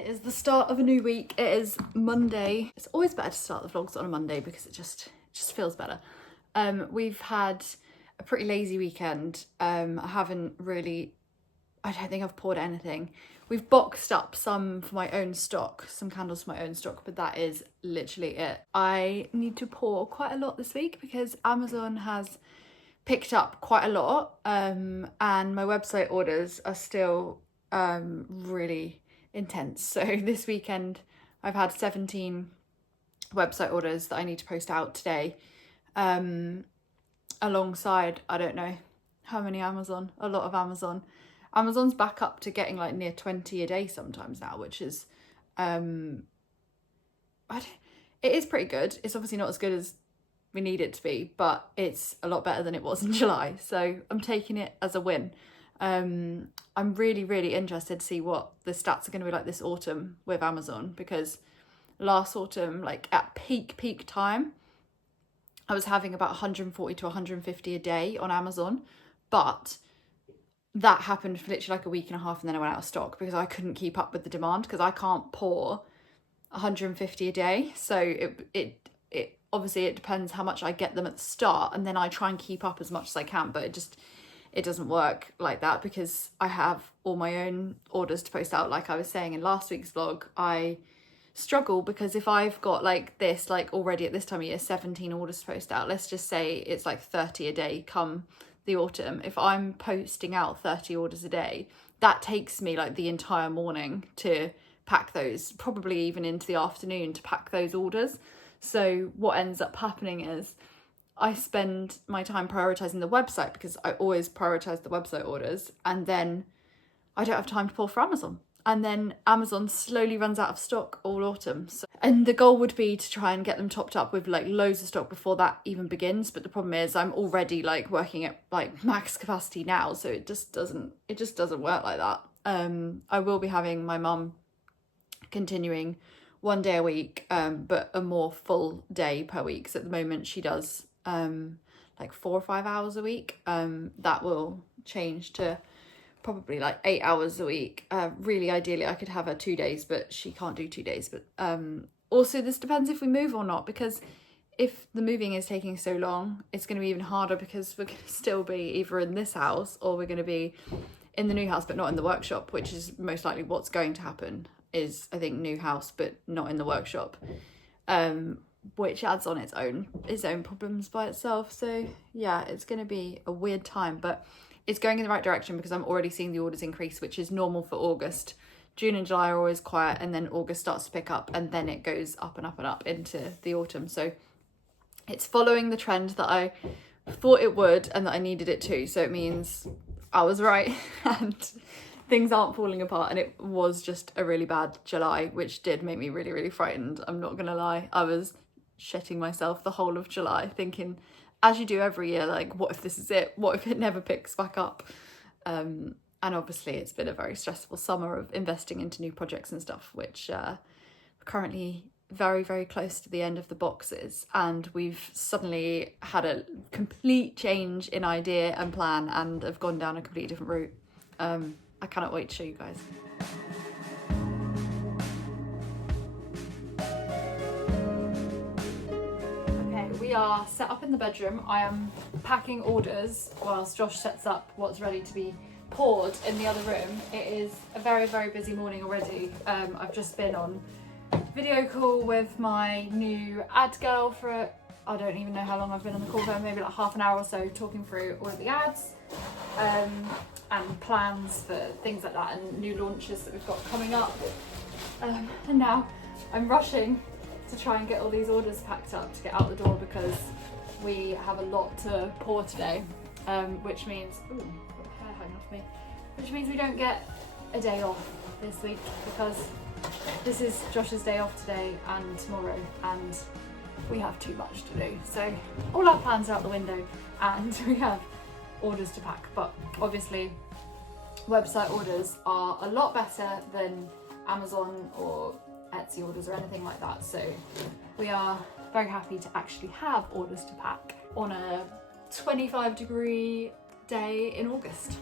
It is the start of a new week. It is Monday. It's always better to start the vlogs on a Monday because it just feels better. We've had a pretty lazy weekend. I don't think I've poured anything. We've boxed up some for my own stock, some candles for my own stock, but that is literally it. I need to pour quite a lot this week because Amazon has picked up quite a lot, and my website orders are still really intense. So this weekend I've had 17 website orders that I need to post out today, alongside, I don't know how many Amazon, a lot of Amazon. Amazon's back up to getting like near 20 a day sometimes now, which is it is pretty good. It's obviously not as good as we need it to be, but it's a lot better than it was in July, so I'm taking it as a win. I'm really interested to see what the stats are going to be like this autumn with Amazon, because last autumn, like at peak time, I was having about 140 to 150 a day on Amazon, but that happened for literally like a week and a half, and then I went out of stock because I couldn't keep up with the demand, because I can't pour 150 a day. So it obviously it depends how much I get them at the start, and then I try and keep up as much as I can, but it doesn't work like that because I have all my own orders to post out. Like I was saying in last week's vlog, I struggle because if I've got like this, like already at this time of year, 17 orders to post out, let's just say it's like 30 a day come the autumn. If I'm posting out 30 orders a day, that takes me like the entire morning to pack those, probably even into the afternoon to pack those orders. So what ends up happening is I spend my time prioritizing the website, because I always prioritize the website orders, and then I don't have time to pour for Amazon. And then Amazon slowly runs out of stock all autumn. So, and the goal would be to try and get them topped up with like loads of stock before that even begins. But the problem is I'm already like working at like max capacity now. So it just doesn't work like that. I will be having my mum continuing one day a week, but a more full day per week. So at the moment she does like 4 or 5 hours a week. That will change to probably like 8 hours a week. Really ideally I could have her 2 days, but she can't do 2 days. But also this depends if we move or not, because if the moving is taking so long, it's going to be even harder, because we're going to still be either in this house or we're going to be in the new house but not in the workshop, which is most likely what's going to happen. Is I think new house but not in the workshop, which adds on its own problems by itself. So yeah, it's going to be a weird time, but it's going in the right direction because I'm already seeing the orders increase, which is normal for August. June and July are always quiet, and then August starts to pick up, and then it goes up and up and up into the autumn. So it's following the trend that I thought it would and that I needed it to. So it means I was right and things aren't falling apart. And it was just a really bad July, which did make me really frightened. I'm not gonna lie. I was shitting myself the whole of July, thinking, as you do every year, like, what if this is it? What if it never picks back up? And obviously it's been a very stressful summer of investing into new projects and stuff, which we're currently very close to the end of the boxes, and we've suddenly had a complete change in idea and plan and have gone down a completely different route. I cannot wait to show you guys. Okay, we are set up in the bedroom. I am packing orders whilst Josh sets up what's ready to be poured in the other room. It is a very busy morning already. I've just been on video call with my new ad girl for, I don't even know how long I've been on the call for, maybe like half an hour or so, talking through all of the ads and plans for things like that, and new launches that we've got coming up. And now I'm rushing to try and get all these orders packed up to get out the door, because we have a lot to pour today, which means, ooh, got hair hanging off me, which means we don't get a day off this week, because this is Josh's day off today and tomorrow, and we have too much to do. So all our plans are out the window, and we have orders to pack. But obviously website orders are a lot better than Amazon or Etsy orders or anything like that. So we are very happy to actually have orders to pack on a 25-degree day in August.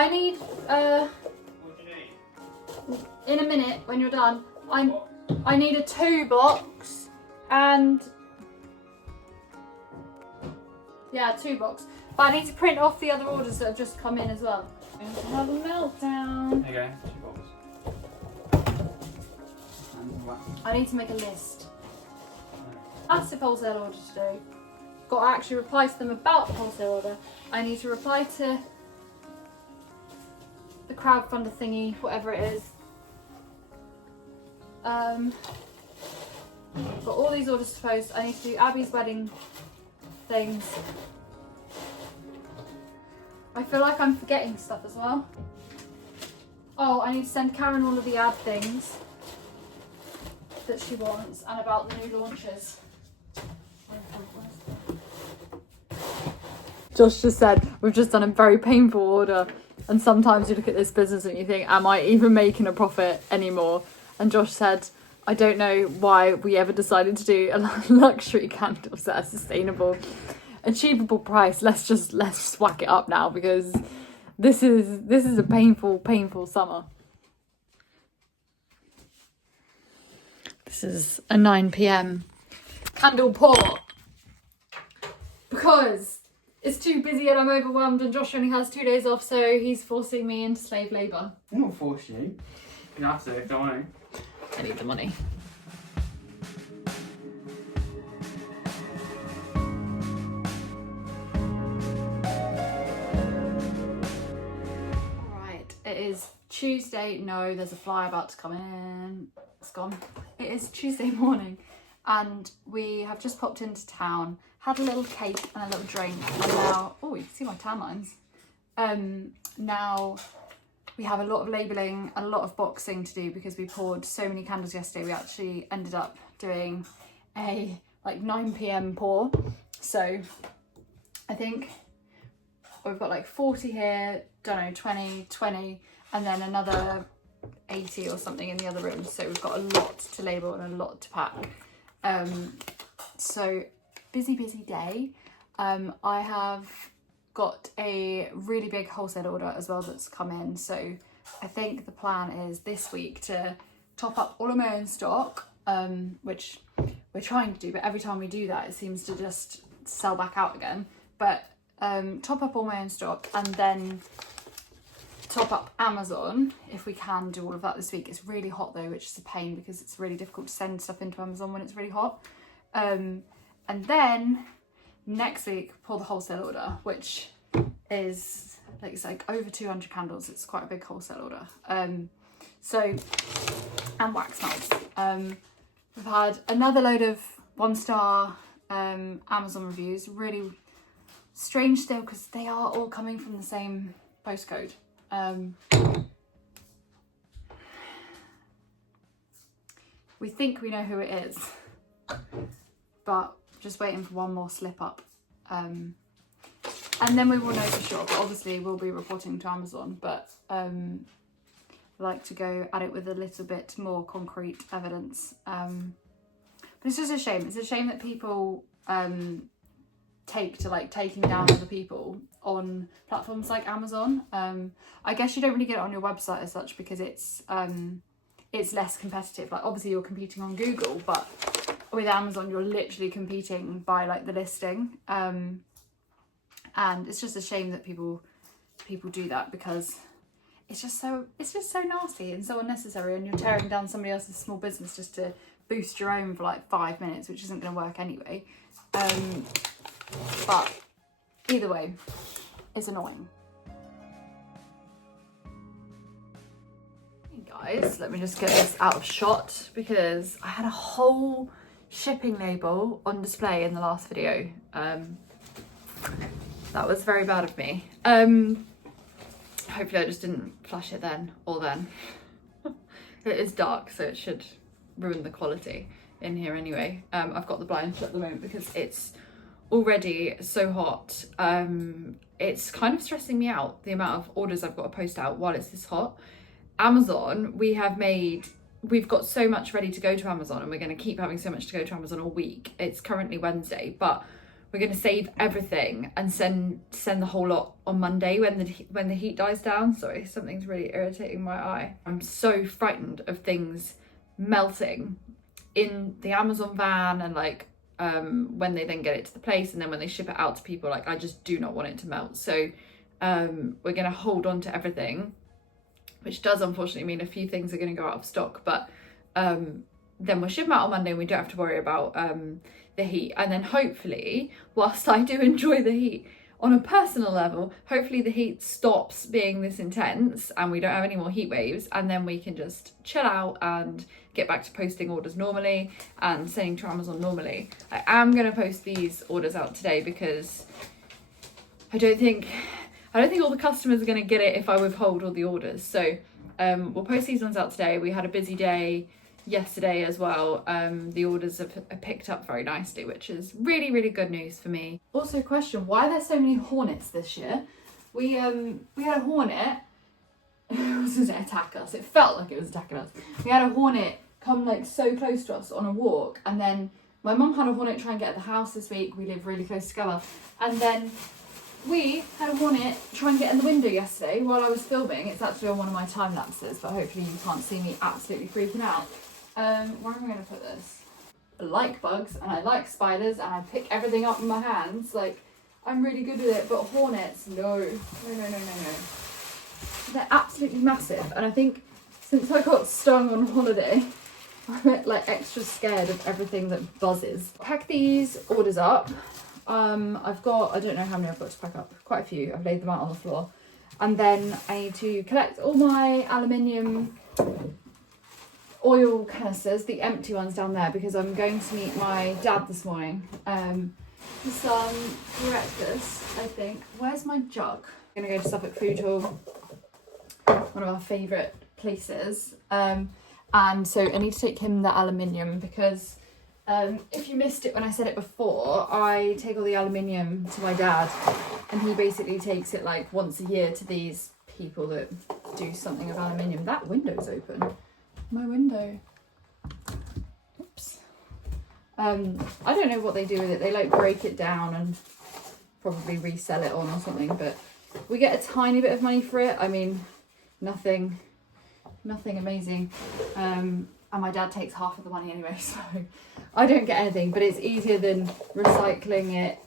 I need, What do you need? in a minute when you're done, I need a 2 box and, yeah, 2 box. But I need to print off the other orders that have just come in as well. I'm going to have a meltdown. There you go, 2 boxes. And what? I need to make a list. Massive wholesale order today. Got to actually reply to them about the wholesale order. I need to reply to the crowdfunder thingy, whatever it is. Got all these orders to post. I need to do Abby's wedding things. I feel like I'm forgetting stuff as well. Oh, I need to send Karen all of the ad things that she wants and about the new launches. Josh just said, we've just done a very painful order, and sometimes you look at this business and you think, am I even making a profit anymore? And Josh said, I don't know why we ever decided to do a luxury candles that are sustainable, achievable price. Let's just whack it up now, because this is a painful summer. This is a 9 p.m. candle pour because it's too busy and I'm overwhelmed, and Josh only has 2 days off, so he's forcing me into slave labour. I'm not forcing you. You have to if you don't want to. I need the money. Right, it is Tuesday. No, there's a fly about to come in. It's gone. It is Tuesday morning, and we have just popped into town, had a little cake and a little drink, and now, oh, you can see my tan lines. Now we have a lot of labelling, a lot of boxing to do because we poured so many candles yesterday. We actually ended up doing a like 9 p.m. pour. So I think we've got like 40 here, don't know, 20, and then another 80 or something in the other room. So we've got a lot to label and a lot to pack. So busy day. I have got a really big wholesale order as well that's come in, so I think the plan is this week to top up all of my own stock, which we're trying to do, but every time we do that it seems to just sell back out again. But top up all my own stock and then top up Amazon if we can do all of that this week. It's really hot though, which is a pain because it's really difficult to send stuff into Amazon when it's really hot. And then next week pour the wholesale order, which is like, it's like over 200 candles. It's quite a big wholesale order. And wax melts. We've had another load of 1-star Amazon reviews. Really strange still because they are all coming from the same postcode. We think we know who it is, but just waiting for one more slip up, and then we will know for sure. But obviously we'll be reporting to Amazon, but like to go at it with a little bit more concrete evidence. But it's just a shame. It's a shame that people take to like taking down other people on platforms like Amazon. I guess you don't really get it on your website as such because it's less competitive. Like obviously you're competing on Google, but with Amazon you're literally competing by like the listing, and it's just a shame that people do that because it's just so nasty and so unnecessary, and you're tearing down somebody else's small business just to boost your own for like 5 minutes, which isn't going to work anyway. But either way, it's annoying. Hey guys, let me just get this out of shot because I had a whole shipping label on display in the last video. That was very bad of me. Hopefully I just didn't flash it then or then. It is dark, so it should ruin the quality in here anyway. I've got the blinds shut at the moment because it's already so hot. It's kind of stressing me out, the amount of orders I've got to post out while it's this hot. Amazon, we've got so much ready to go to Amazon, and we're going to keep having so much to go to Amazon all week. It's currently Wednesday, but we're going to save everything and send the whole lot on Monday when the heat dies down. Sorry, something's really irritating my eye. I'm so frightened of things melting in the Amazon van, and like when they then get it to the place, and then when they ship it out to people, like I just do not want it to melt. So we're going to hold on to everything, which does unfortunately mean a few things are going to go out of stock, but then we'll ship them out on Monday and we don't have to worry about the heat. And then hopefully, whilst I do enjoy the heat on a personal level, hopefully the heat stops being this intense and we don't have any more heat waves, and then we can just chill out and get back to posting orders normally and sending to Amazon normally. I am going to post these orders out today because I don't think all the customers are going to get it if I withhold all the orders. So we'll post these ones out today. We had a busy day yesterday as well. The orders have picked up very nicely, which is really, really good news for me. Also, question, why are there so many hornets this year? We had a hornet. It was going to attack us. It felt like it was attacking us. We had a hornet come like so close to us on a walk, and then my mum had a hornet try and get at the house this week. We live really close together, and then we had a hornet try and get in the window yesterday while I was filming. It's actually on one of my time lapses, but hopefully you can't see me absolutely freaking out. Where am I going to put this? I like bugs and I like spiders and I pick everything up in my hands. Like, I'm really good with it, but hornets, no. They're absolutely massive, and I think since I got stung on holiday, I'm like extra scared of everything that buzzes. Pack these orders up. I've got, I don't know how many I've got to pack up, quite a few. I've laid them out on the floor. And then I need to collect all my aluminium oil canisters, the empty ones down there, because I'm going to meet my dad this morning for some breakfast, I think. Where's my jug? I'm going to go to Suffolk Food Hall, one of our favourite places. And so I need to take him the aluminium because if you missed it when I said it before, I take all the aluminium to my dad, and he basically takes it like once a year to these people that do something of aluminium. That window's open. My window. Oops. I don't know what they do with it. They like break it down and probably resell it on or something, but we get a tiny bit of money for it. I mean, nothing amazing. And my dad takes half of the money anyway, so I don't get anything, but it's easier than recycling it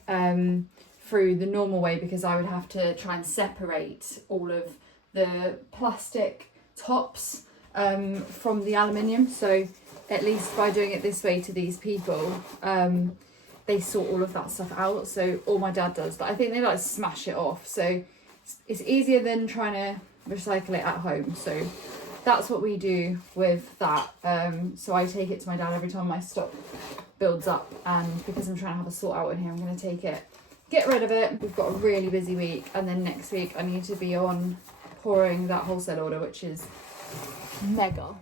through the normal way, because I would have to try and separate all of the plastic tops from the aluminium. So at least by doing it this way to these people, they sort all of that stuff out. So all my dad does, but I think they like smash it off, so it's easier than trying to recycle it at home. So that's what we do with that. So I take it to my dad every time my stock builds up, and because I'm trying to have a sort out in here, I'm going to take it, get rid of it. We've got a really busy week, and then next week I need to be on pouring that wholesale order, which is mega.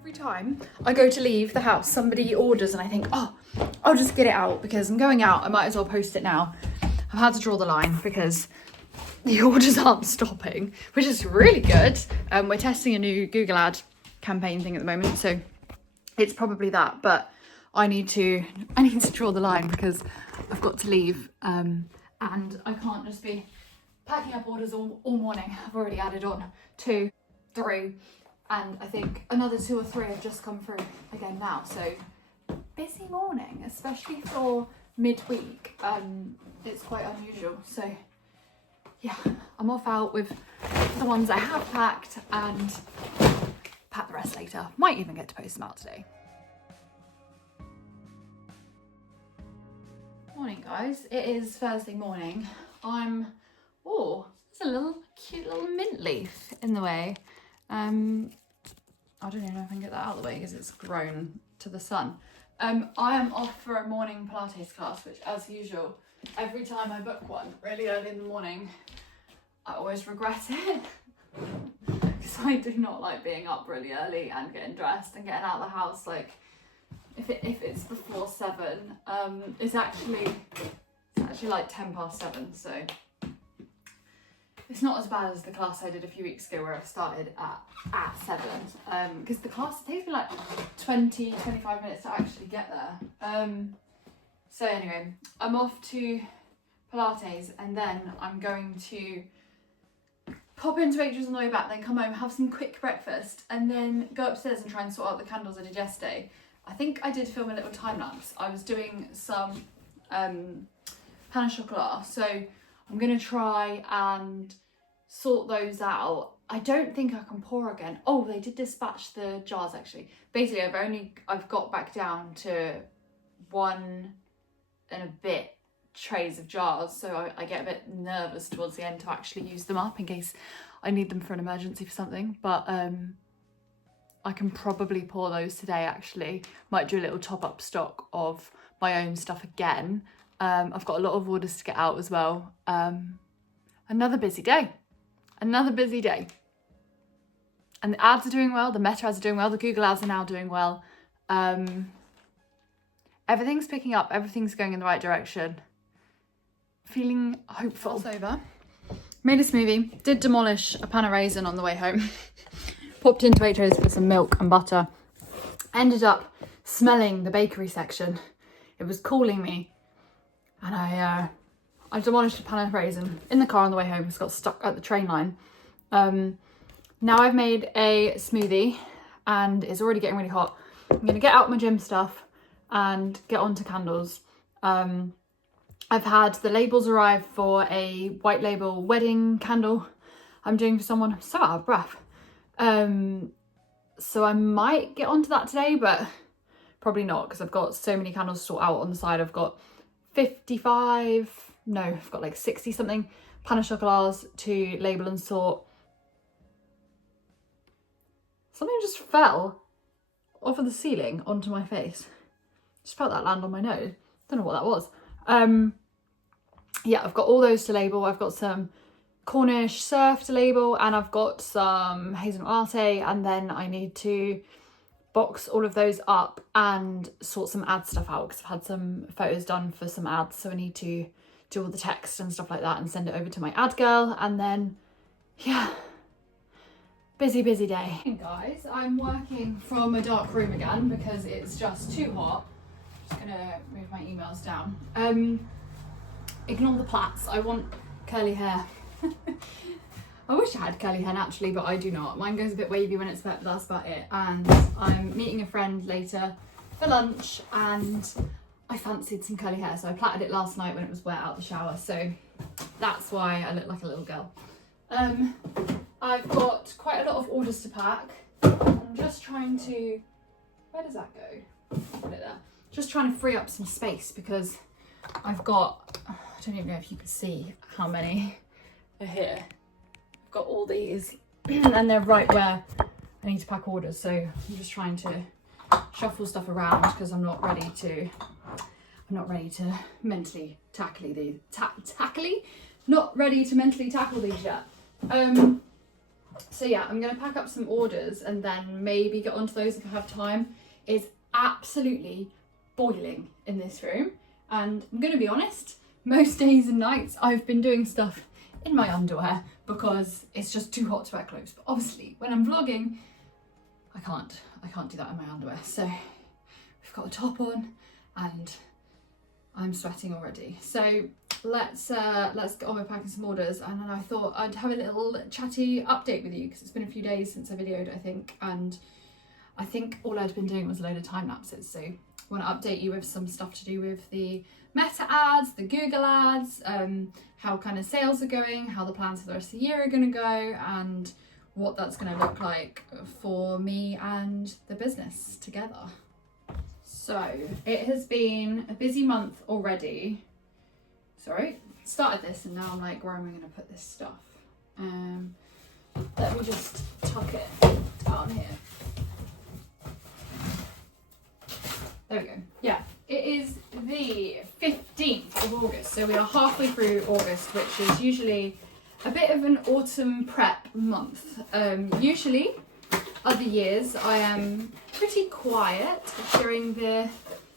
Every time I go to leave the house, somebody orders and I think, oh, I'll just get it out because I'm going out. I might as well post it now. I've had to draw the line because the orders aren't stopping, which is really good. We're testing a new Google ad campaign thing at the moment, so it's probably that, but I need to draw the line because I've got to leave, and I can't just be packing up orders all morning. I've already added on 2, 3, and I think another 2 or 3 have just come through again now. So busy morning, especially for midweek. It's quite unusual. So yeah, I'm off out with the ones I have packed and pack the rest later. Might even get to post them out today. Morning guys, it is Thursday morning. Oh, there's a cute little mint leaf in the way. I don't even know if I can get that out of the way because it's grown to the sun. I am off for a morning Pilates class, which as usual, every time I book one really early in the morning, I always regret it. because I do not like being up really early and getting dressed and getting out of the house. Like if it's before 7, it's actually like 7:10, so it's not as bad as the class I did a few weeks ago where I started at 7, because the class takes me like 20-25 minutes to actually get there. So anyway, I'm off to Pilates, and then I'm going to pop into Waitrose on the way back, then come home, have some quick breakfast, and then go upstairs and try and sort out the candles I did yesterday. I think I did film a little time lapse. I was doing some pain au chocolat, so I'm gonna try and sort those out. I don't think I can pour again. Oh, they did dispatch the jars actually. Basically, I've got back down to 1 and a bit trays of jars, so I get a bit nervous towards the end to actually use them up in case I need them for an emergency for something. But I can probably pour those today actually. Might do a little top-up stock of my own stuff again. I've got a lot of orders to get out as well. Another busy day. Another busy day. And the ads are doing well, the Meta ads are doing well, the Google ads are now doing well. Everything's picking up, everything's going in the right direction. Feeling hopeful. It's over. Made a smoothie, did demolish a pan of raisin on the way home. Popped into Waitrose for some milk and butter. Ended up smelling the bakery section. It was calling me. And I demolished a pan of raisin in the car on the way home. It's got stuck at the train line. Now I've made a smoothie and it's already getting really hot. I'm going to get out my gym stuff and get on to candles. I've had the labels arrive for a white label wedding candle I'm doing for someone. I'm so out of breath. So I might get onto that today, but probably not because I've got so many candles to sort out on the side. I've got 60 something pain au chocolats to label and sort. Something just fell off of the ceiling onto my face. Just felt that land on my nose. Don't know what that was. Yeah, I've got all those to label. I've got some Cornish surf to label and I've got some hazelnut latte, and then I need to box all of those up and sort some ad stuff out because I've had some photos done for some ads, so I need to do all the text and stuff like that and send it over to my ad girl. And then yeah, busy day. Hey guys, I'm working from a dark room again because it's just too hot. Just gonna move my emails down. Ignore the plaits. I want curly hair. I wish I had curly hair naturally, but I do not. Mine goes a bit wavy when it's wet, but that's about it. And I'm meeting a friend later for lunch and I fancied some curly hair, so I plaited it last night when it was wet out the shower, so that's why I look like a little girl. I've got quite a lot of orders to pack. I'm just trying to, where does that go? Put it there. Just trying to free up some space because I've got, I don't even know if you can see how many are here. I've got all these and they're right where I need to pack orders, so I'm just trying to shuffle stuff around because I'm not ready to mentally tackle these yet. So yeah, I'm going to pack up some orders and then maybe get onto those if I have time. It's absolutely boiling in this room, and I'm going to be honest, most days and nights I've been doing stuff in my underwear because it's just too hot to wear clothes. But obviously when I'm vlogging, I can't do that in my underwear. So we've got a top on and I'm sweating already. So let's get on with packing some orders, and then I thought I'd have a little chatty update with you because it's been a few days since I videoed, I think, and I think all I'd been doing was a load of time lapses. So I want to update you with some stuff to do with the Meta ads, the Google ads, how kind of sales are going, how the plans for the rest of the year are going to go, and what that's going to look like for me and the business together. So it has been a busy month already. Sorry, started this and now I'm like, where am I going to put this stuff? Let me just tuck it down here. There we go. Yeah, it is the 15th of August. So we are halfway through August, which is usually a bit of an autumn prep month. Usually, other years, I am pretty quiet during the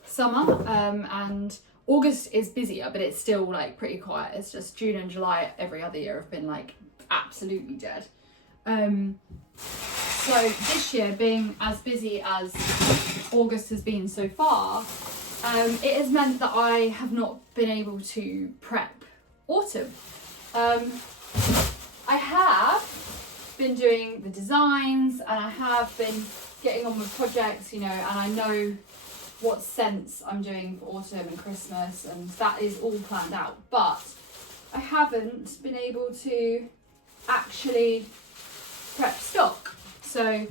summer, and August is busier, but it's still like pretty quiet. It's just June and July every other year have been like absolutely dead. So this year, being as busy as August has been so far, it has meant that I have not been able to prep autumn. I have been doing the designs and I have been getting on with projects, you know, and I know what scents I'm doing for autumn and Christmas, and that is all planned out, but I haven't been able to actually prep stock. So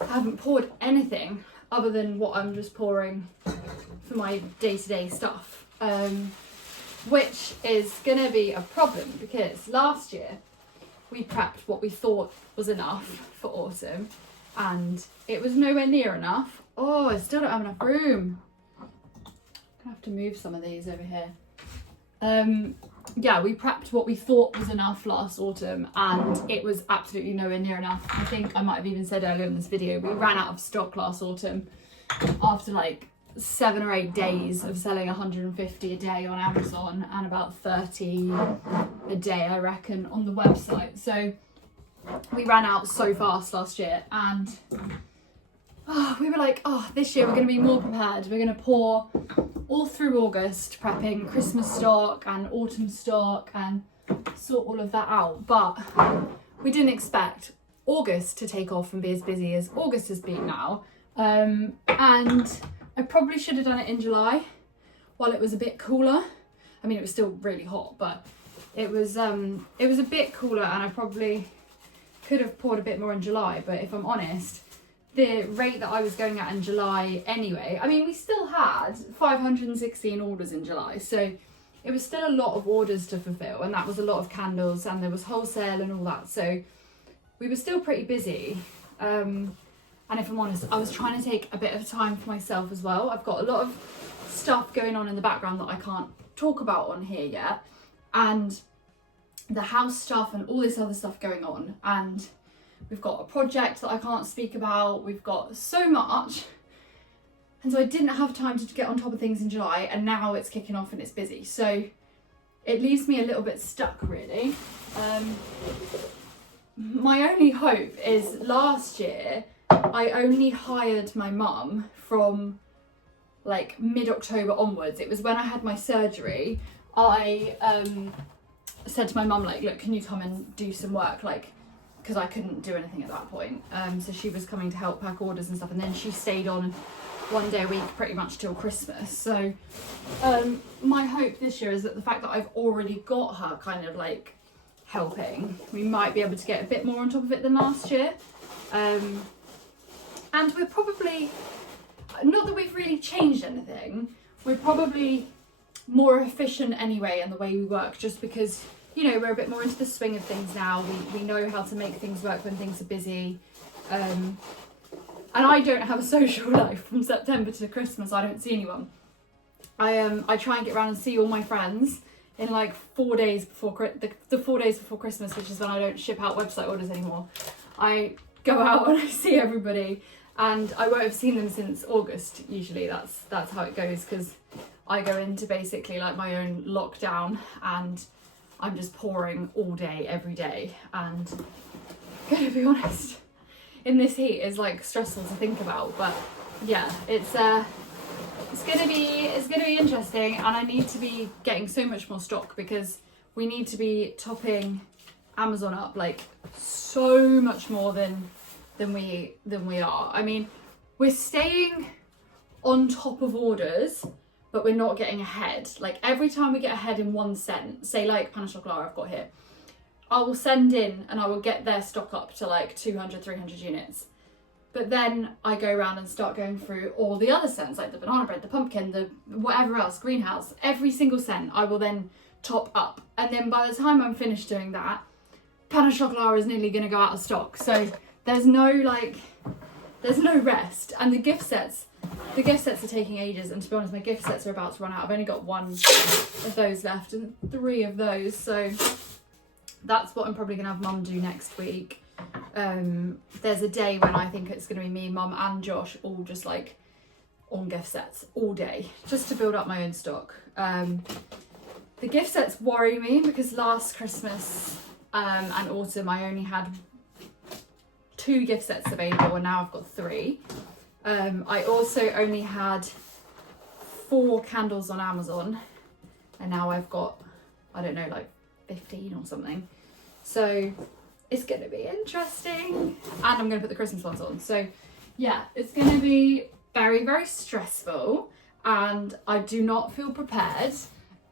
I haven't poured anything other than what I'm just pouring for my day-to-day stuff, which is gonna be a problem because last year we prepped what we thought was enough for autumn and it was nowhere near enough. Oh, I still don't have enough room. I'm gonna have to move some of these over here. Yeah, we prepped what we thought was enough last autumn and it was absolutely nowhere near enough. I think I might have even said earlier in this video, we ran out of stock last autumn after like 7 or 8 days of selling 150 a day on Amazon and about 30 a day, I reckon, on the website. So we ran out so fast last year and we were like, oh, this year we're going to be more prepared. We're going to pour all through August prepping Christmas stock and autumn stock and sort all of that out. But we didn't expect August to take off and be as busy as August has been now. And I probably should have done it in July while it was a bit cooler. I mean, it was still really hot, but it was a bit cooler and I probably could have poured a bit more in July. But if I'm honest, the rate that I was going at in July anyway, I mean, we still had 516 orders in July, so it was still a lot of orders to fulfill, and that was a lot of candles, and there was wholesale and all that, so we were still pretty busy. And if I'm honest, I was trying to take a bit of time for myself as well. I've got a lot of stuff going on in the background that I can't talk about on here yet, and the house stuff and all this other stuff going on, and we've got a project that I can't speak about. We've got so much. And so I didn't have time to get on top of things in July, and now it's kicking off and it's busy. So it leaves me a little bit stuck, really. My only hope is last year, I only hired my mum from like mid-October onwards. It was when I had my surgery. I said to my mum, like, look, can you come and do some work? Like, because I couldn't do anything at that point. So she was coming to help pack orders and stuff, and then she stayed on 1 day a week pretty much till Christmas. So my hope this year is that the fact that I've already got her kind of like helping, we might be able to get a bit more on top of it than last year. And we're probably, not that we've really changed anything, we're probably more efficient anyway in the way we work, just because, you know, we're a bit more into the swing of things now. We know how to make things work when things are busy. And I don't have a social life from September to Christmas. I don't see anyone. I try and get around and see all my friends in like 4 days before the 4 days before Christmas, which is when I don't ship out website orders anymore. I go out and I see everybody, and I won't have seen them since August. Usually that's how it goes, because I go into basically like my own lockdown and I'm just pouring all day, every day, and I'm gonna be honest, in this heat is like stressful to think about. But yeah, it's gonna be interesting, and I need to be getting so much more stock because we need to be topping Amazon up like so much more than we are. I mean, we're staying on top of orders, but we're not getting ahead. Like every time we get ahead in one scent, say like Pan Chocolat I've got here, I will send in and I will get their stock up to like 200, 300 units. But then I go around and start going through all the other scents, like the banana bread, the pumpkin, the whatever else, greenhouse, every single scent I will then top up. And then by the time I'm finished doing that, Pan Chocolat is nearly gonna go out of stock. So there's no rest. And the gift sets are taking ages, and to be honest, my gift sets are about to run out. I've only got 1 of those left and 3 of those, so that's what I'm probably gonna have Mum do next week. There's a day when I think it's gonna be me, Mum and Josh all just like on gift sets all day, just to build up my own stock. The gift sets worry me because last Christmas and autumn I only had 2 gift sets available and now I've got 3. I also only had 4 candles on Amazon and now I've got, I don't know, like 15 or something. So it's gonna be interesting. And I'm gonna put the Christmas ones on. So yeah, it's gonna be very, very stressful and I do not feel prepared.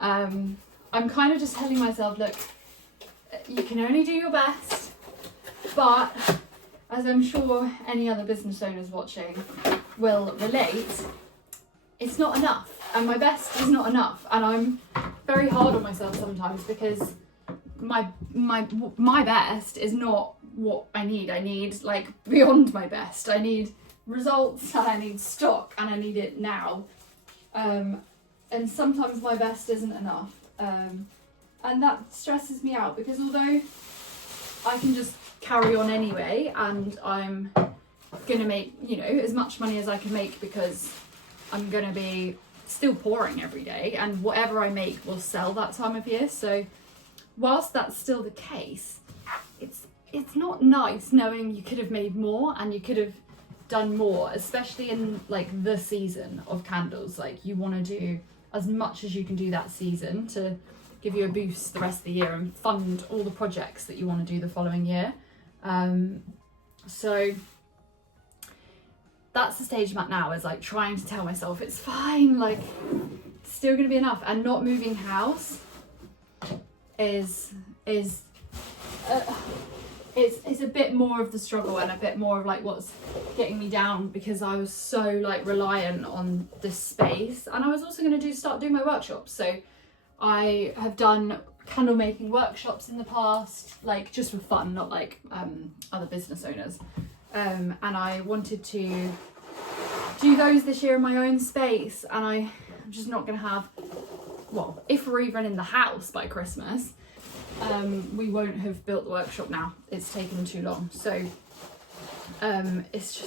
I'm kind of just telling myself, look, you can only do your best, but as I'm sure any other business owners watching will relate, it's not enough, and my best is not enough, and I'm very hard on myself sometimes because my best is not what I need. I need like beyond my best. I need results and I need stock and I need it now, and sometimes my best isn't enough, and that stresses me out because although I can just carry on anyway and I'm gonna make, you know, as much money as I can make because I'm gonna be still pouring every day and whatever I make will sell that time of year. So whilst that's still the case, it's not nice knowing you could have made more and you could have done more, especially in like the season of candles. Like you want to do as much as you can do that season to give you a boost the rest of the year and fund all the projects that you want to do the following year. So that's the stage I'm at now, is like trying to tell myself it's fine, like it's still gonna be enough. And not moving house is it's a bit more of the struggle and a bit more of like what's getting me down, because I was so like reliant on this space, and I was also going to start doing my workshops. So I have done candle making workshops in the past, like just for fun, not like other business owners, and I wanted to do those this year in my own space, and I'm just not going to have, well, if we're even in the house by Christmas, we won't have built the workshop now. It's taken too long. So it's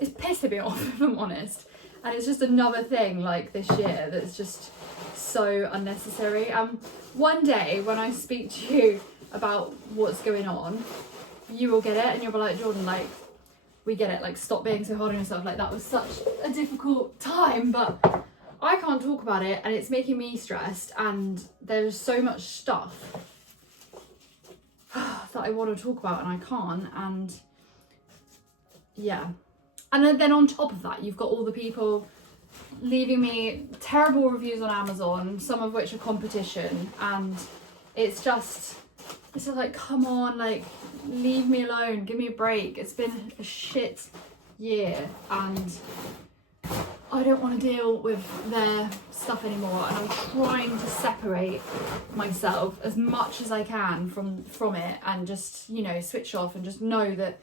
pissing me off, if I'm honest. And it's just another thing like this year that's just so unnecessary. One day when I speak to you about what's going on, you will get it and you'll be like, Jordan, like, we get it, like, stop being so hard on yourself. Like, that was such a difficult time, but I can't talk about it and it's making me stressed, and there's so much stuff that I want to talk about and I can't. And yeah, and then on top of that, you've got all the people leaving me terrible reviews on Amazon, some of which are competition, and it's just like, come on, like, leave me alone, give me a break. It's been a shit year and I don't want to deal with their stuff anymore, and I'm trying to separate myself as much as I can from it, and just, you know, switch off and just know that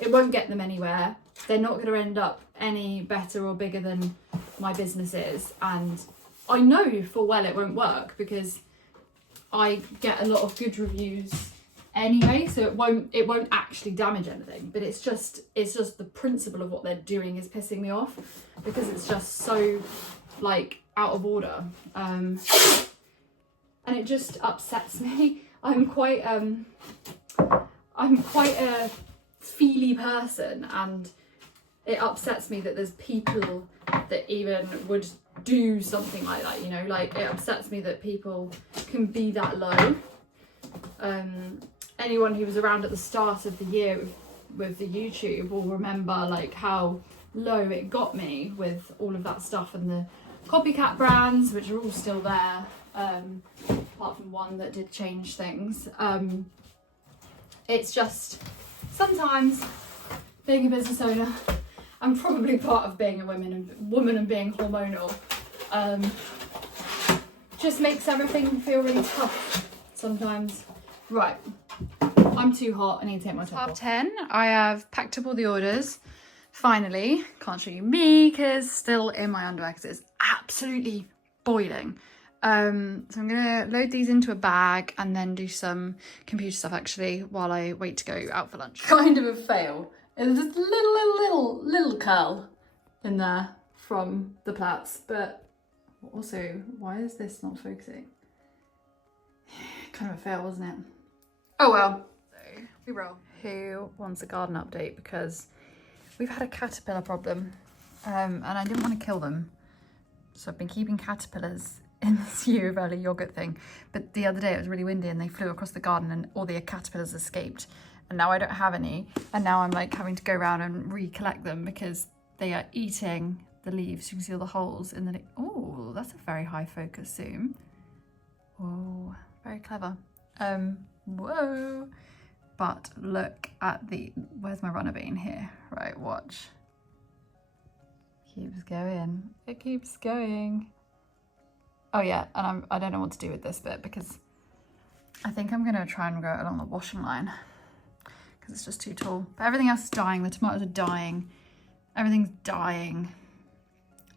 it won't get them anywhere. They're not going to end up any better or bigger than my business is, and I know full well it won't work because I get a lot of good reviews anyway, so it won't actually damage anything. But it's just the principle of what they're doing is pissing me off, because it's just so like out of order, and it just upsets me. I'm quite a feely person, and it upsets me that there's people that even would do something like that, you know. Like, it upsets me that people can be that low. Anyone who was around at the start of the year with the YouTube will remember like how low it got me with all of that stuff, and the copycat brands, which are all still there, apart from one that did change things. It's just sometimes being a business owner, and probably part of being a woman and being hormonal, just makes everything feel really tough sometimes. Right, I'm too hot, I need to take my top off. 10, I have packed up all the orders, finally. Can't show you me because still in my underwear because it's absolutely boiling. So I'm gonna load these into a bag and then do some computer stuff actually while I wait to go out for lunch. Kind of a fail. There's this little curl in there from the plaits, but also, why is this not focusing? Kind of a fail, wasn't it? Oh well. So we roll. Who wants a garden update? Because we've had a caterpillar problem, and I didn't want to kill them, so I've been keeping caterpillars in this year of early yogurt thing. But the other day it was really windy and they flew across the garden and all the caterpillars escaped, and now I don't have any, and now I'm like having to go around and recollect them because they are eating the leaves. You can see all the holes in the oh, that's a very high focus zoom. Oh, very clever. Whoa. But look at the, where's my runner bean here? Right, watch. Keeps going. It keeps going. Oh yeah, and I don't know what to do with this bit because I think I'm gonna try and grow it along the washing line because it's just too tall. But everything else is dying. The tomatoes are dying. Everything's dying.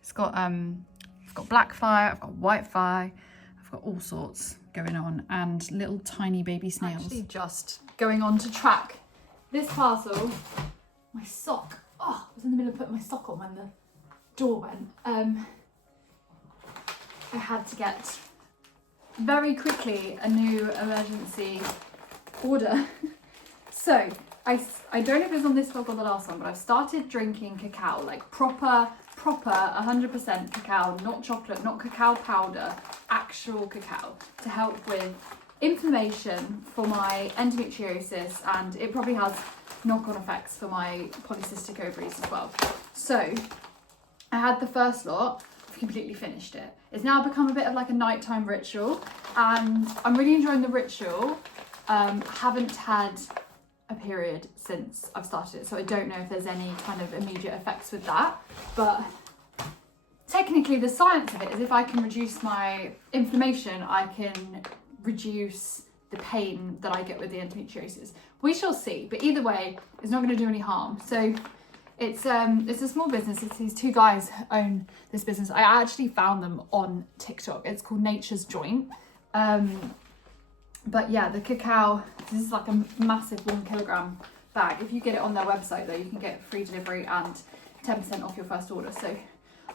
It's got I've got black fly, I've got white fly, I've got all sorts going on, and little tiny baby snails. Actually, just going on to track this parcel. My sock. Oh, I was in the middle of putting my sock on when the door went. I had to get very quickly a new emergency order. So I don't know if it was on this vlog or the last one, but I've started drinking cacao, like proper 100% cacao, not chocolate, not cacao powder, actual cacao, to help with inflammation for my endometriosis, and it probably has knock-on effects for my polycystic ovaries as well. So I had the first lot, I've completely finished it. It's now become a bit of like a nighttime ritual, and I'm really enjoying the ritual. Haven't had a period since I've started it, so I don't know if there's any kind of immediate effects with that, but technically the science of it is if I can reduce my inflammation, I can reduce the pain that I get with the endometriosis. We shall see, but either way, it's not going to do any harm. So it's a small business. It's these two guys who own this business. I actually found them on TikTok. It's called Nature's Joint. But yeah, the cacao, this is like a massive 1 kilogram bag. If you get it on their website though, you can get free delivery and 10% off your first order. So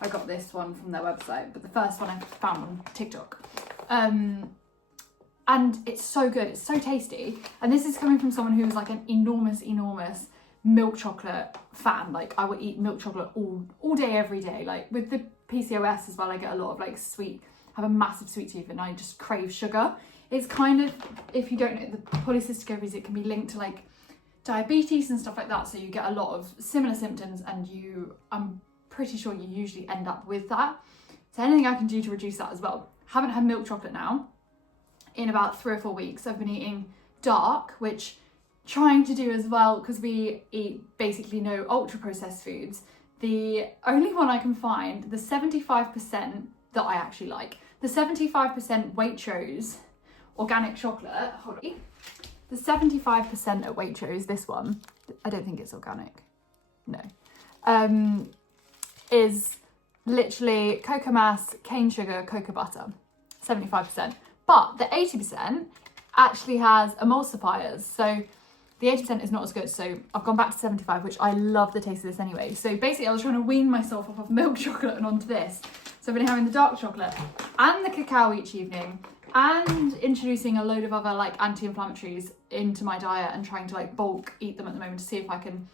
I got this one from their website, but the first one I found on TikTok. And it's so good, it's so tasty. And this is coming from someone who's like an enormous milk chocolate fan. Like I would eat milk chocolate all day, every day. Like with the PCOS as well, I get a lot of like sweet, have a massive sweet tooth and I just crave sugar. It's kind of, if you don't know, the polycystic ovaries, it can be linked to like diabetes and stuff like that. So you get a lot of similar symptoms and I'm pretty sure you usually end up with that. So anything I can do to reduce that as well. Haven't had milk chocolate now in about 3 or 4 weeks. I've been eating dark, which trying to do as well because we eat basically no ultra processed foods. The only one I can find, the 75% that I actually like, the 75% Waitrose organic chocolate, hold on. The 75% at Waitrose, this one, I don't think it's organic, no, is literally cocoa mass, cane sugar, cocoa butter, 75%. But the 80% actually has emulsifiers. So the 80% is not as good. So I've gone back to 75, which I love the taste of this anyway. So basically I was trying to wean myself off of milk chocolate and onto this. So I've been having the dark chocolate and the cacao each evening and introducing a load of other like anti-inflammatories into my diet and trying to like bulk eat them at the moment to see if I can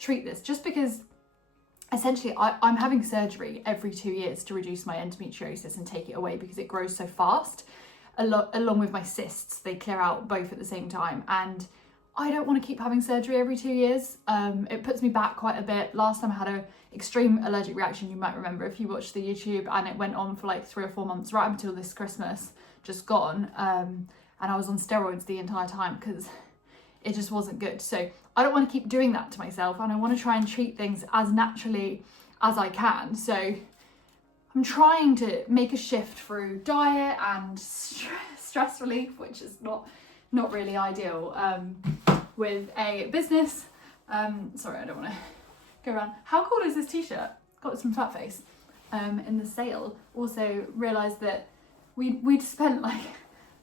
treat this. Just because essentially I'm having surgery every 2 years to reduce my endometriosis and take it away because it grows so fast. Along with my cysts, they clear out both at the same time, and I don't want to keep having surgery every 2 years. It puts me back quite a bit. Last time I had an extreme allergic reaction, you might remember if you watched the YouTube, and it went on for like 3 or 4 months, right until this Christmas, just gone. And I was on steroids the entire time because it just wasn't good. So I don't want to keep doing that to myself, and I want to try and treat things as naturally as I can. So I'm trying to make a shift through diet and stress relief, which is not really ideal with a business. Sorry, I don't want to go around. How cool is this t-shirt? Got it from Fat Face in the sale. Also realised that we'd spent like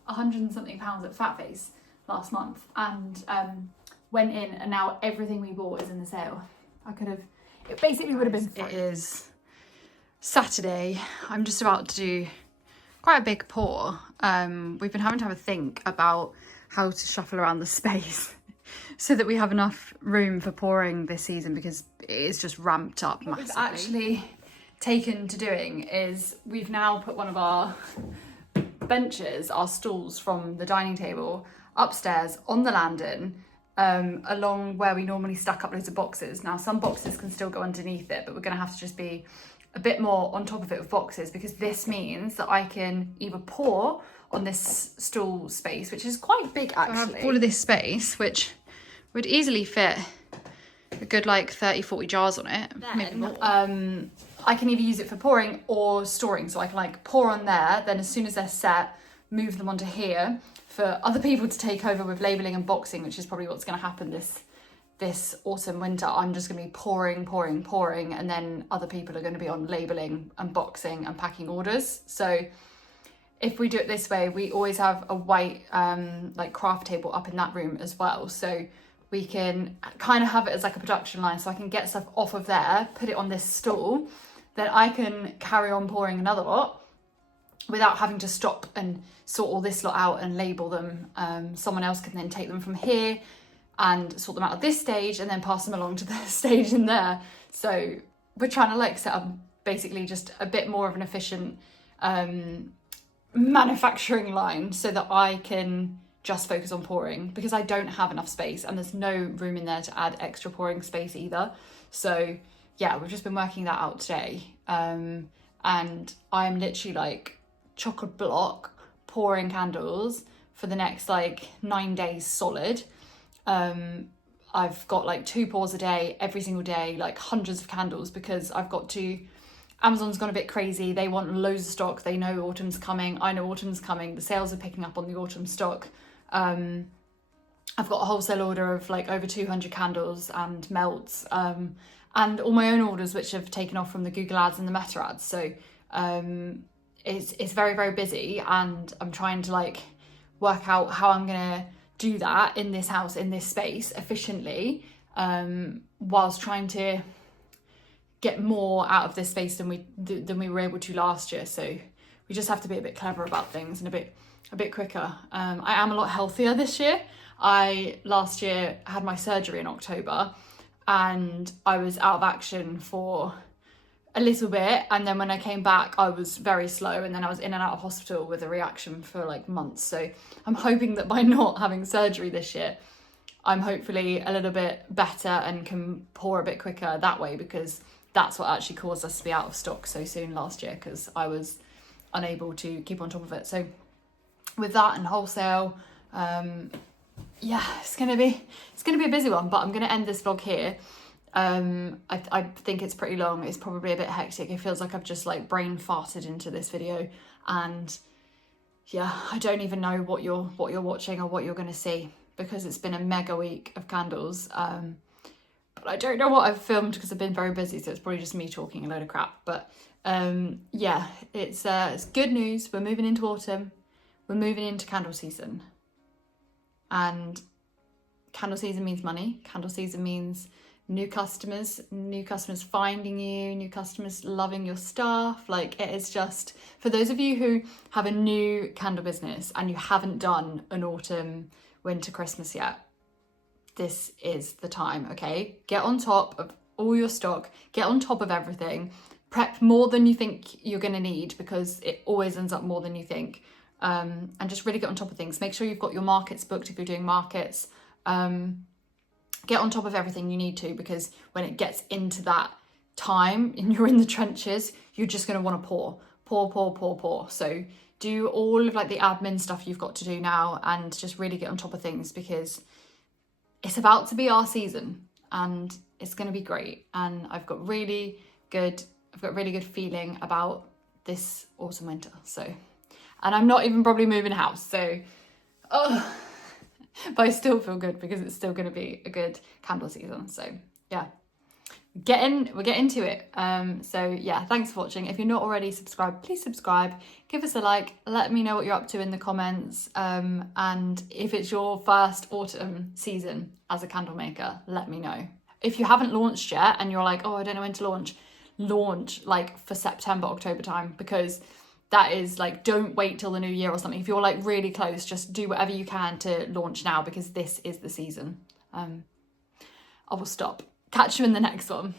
£100 and something at Fat Face last month, and went in, and now everything we bought is in the sale. It basically would have been free. It is Saturday. I'm just about to do quite a big pour. We've been having to have a think about how to shuffle around the space so that we have enough room for pouring this season, because it is just ramped up massively. What we've actually taken to doing is we've now put one of our benches, our stools from the dining table, upstairs on the landing, along where we normally stack up loads of boxes. Now some boxes can still go underneath it, but we're going to have to just be a bit more on top of it with boxes, because this means that I can either pour on this stool space, which is quite big actually. So I have all of this space, which would easily fit a good like 30-40 jars on it. Maybe more. I can either use it for pouring or storing, so I can like pour on there, then as soon as they're set, move them onto here for other people to take over with labelling and boxing, which is probably what's going to happen this autumn winter. I'm just going to be pouring, and then other people are going to be on labelling and boxing and packing orders. So if we do it this way, we always have a white like craft table up in that room as well, so we can kind of have it as like a production line, so I can get stuff off of there, put it on this stool, then I can carry on pouring another lot without having to stop and sort all this lot out and label them. Someone else can then take them from here and sort them out at this stage and then pass them along to the stage in there. So we're trying to like set up basically just a bit more of an efficient manufacturing line, so that I can just focus on pouring, because I don't have enough space and there's no room in there to add extra pouring space either. So yeah, we've just been working that out today, and I'm literally like chocolate block pouring candles for the next like 9 days solid. I've got like 2 pours a day every single day, like hundreds of candles, because Amazon's gone a bit crazy. They want loads of stock. They know autumn's coming. I know autumn's coming. The sales are picking up on the autumn stock. I've got a wholesale order of like over 200 candles and melts, and all my own orders, which have taken off from the Google ads and the Meta ads. So it's very, very busy, and I'm trying to like work out how I'm gonna do that in this house, in this space efficiently, whilst trying to get more out of this space than we were able to last year. So we just have to be a bit clever about things and a bit quicker. I am a lot healthier this year. I last year had my surgery in October, and I was out of action for a little bit, and then when I came back I was very slow, and then I was in and out of hospital with a reaction for like months. So I'm hoping that by not having surgery this year, I'm hopefully a little bit better and can pour a bit quicker that way, because that's what actually caused us to be out of stock so soon last year, because I was unable to keep on top of it. So with that and wholesale, yeah, it's gonna be a busy one, but I'm gonna end this vlog here. I think it's pretty long. It's probably a bit hectic. It feels like I've just like brain farted into this video, and yeah, I don't even know what you're watching or what you're gonna see, because it's been a mega week of candles. But I don't know what I've filmed because I've been very busy, so it's probably just me talking a load of crap. But yeah, it's good news. We're moving into autumn. We're moving into candle season. And candle season means money. Candle season means new customers finding you, new customers loving your stuff. Like, it is just, for those of you who have a new candle business and you haven't done an autumn, winter, Christmas yet, this is the time, okay? Get on top of all your stock, get on top of everything, prep more than you think you're gonna need, because it always ends up more than you think. And just really get on top of things. Make sure you've got your markets booked if you're doing markets. Get on top of everything you need to, because when it gets into that time and you're in the trenches, you're just gonna wanna pour. So do all of like the admin stuff you've got to do now, and just really get on top of things, because it's about to be our season and it's going to be great. And I've got really good feeling about this autumn winter. So, and I'm not even probably moving house. So, but I still feel good, because it's still going to be a good candle season. So yeah, we're getting to it. So yeah, thanks for watching. If you're not already subscribed, please subscribe, give us a like, let me know what you're up to in the comments, and if it's your first autumn season as a candle maker, let me know. If you haven't launched yet and you're like, oh, I don't know when to launch like for September, October time, because that is like, don't wait till the new year or something. If you're like really close, just do whatever you can to launch now, because this is the season. I will stop. Catch you in the next one.